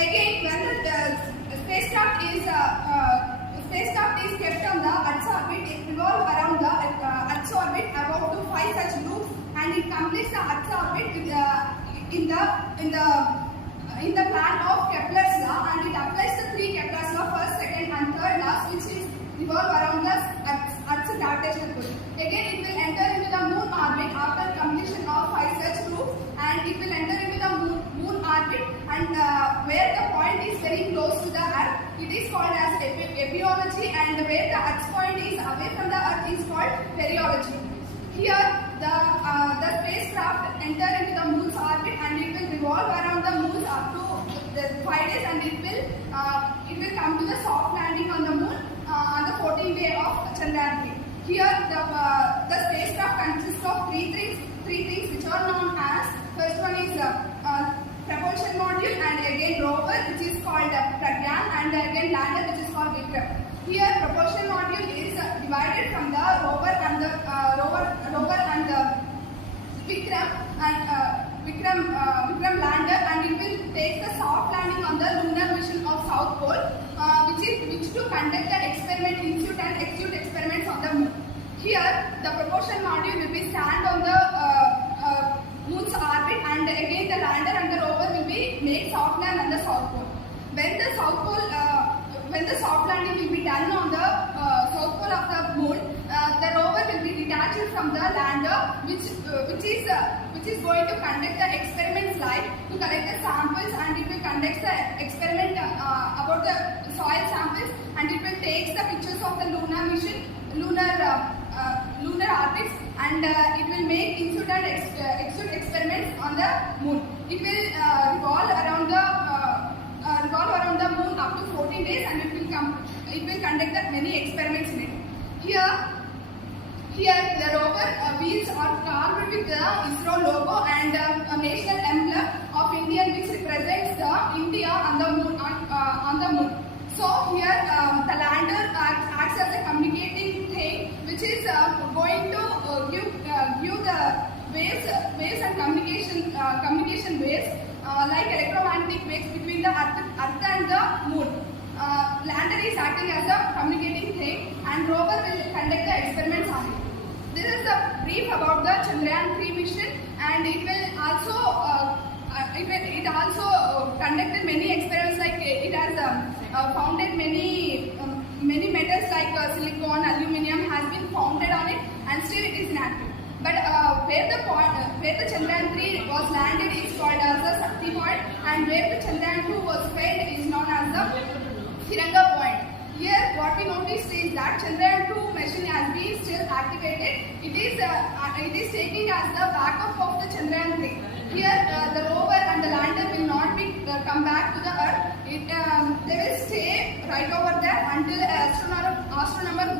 Again, when the spacecraft is kept on the Earth's orbit, it revolves around the Earth's orbit about to 5 such loops, and it completes the Earth's orbit in the plan of Kepler's law, and it applies the 3 Kepler's law, first, second, and third laws, which is revolve around the Earth's gravitational pull. Again, it will enter into the moon orbit after completion of 5 such loops, and it will enter into the moon orbit, and where the point is very close to the Earth, it is called as apiology, and where the Earth's point is away from the Earth is called periology. Here, the spacecraft enter into the moon's orbit, and it will revolve around the moon up to the 5 days, and it will come to the soft landing on the moon on the 14th day of Chandrayaan-3. Here, the spacecraft consists of three things which are known as, first one is propulsion module, and again rover, which is called Pragyan, and again lander, which is called Vikram. Here, propulsion module is divided from the rover and the Vikram lander, and it will take the soft landing on the lunar mission of South Pole, which to conduct the experiment, insuit and execute experiments on the moon. Here, the propulsion module will be stand on the moon's orbit, and again the lander and the rover will be made soft land on the South Pole. When the soft landing will be done on the South Pole of the moon, the rover will be detached from the lander, which is going to conduct the experiments like to collect the samples, and it will conduct the experiment about the soil samples, and it will take the pictures of the lunar mission, lunar orbits, and it will make insuit and execute experiments on the moon. It will revolve around the moon up to 14 days, and it will conduct many experiments in it. Here the rover wheels are carved with the ISRO logo and a national emblem of India, which represents the India on the moon. So here the lander acts as a communicating thing, which is going to give the waves and communication waves like electromagnetic waves between the Earth and the moon. Lander is acting as a communicating thing, and rover will conduct the experiments on it. This is a brief about the Chandrayaan-3 mission, and it also conducted many experiments, like it has founded many metals like silicon, aluminium has been founded on it, and still it is inactive. But where the Chandrayaan-3 was landed is called as the Shakti point, and where the Chandrayaan-2 was failed is known as the Tiranga point. Here, what we noticed is that Chandrayaan-2 machine has been still activated. It is taking as the backup of the Chandrayaan-3. Here, the rover and the lander will not be come back to the Earth. They will stay right over there until astronomers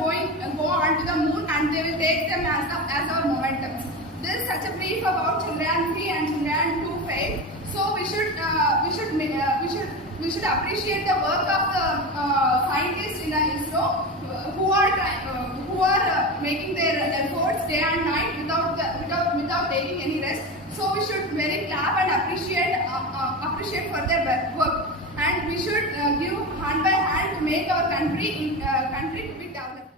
go on to the moon, and they will take them as our momentum. This is such a brief about Chandrayaan-3 and Chandrayaan-2 failed. So we should appreciate the work of the scientists in the ISRO who are making their efforts day and night without taking any rest. So we should very clap and appreciate for their work, and we should give hand by hand to make our country to be developed.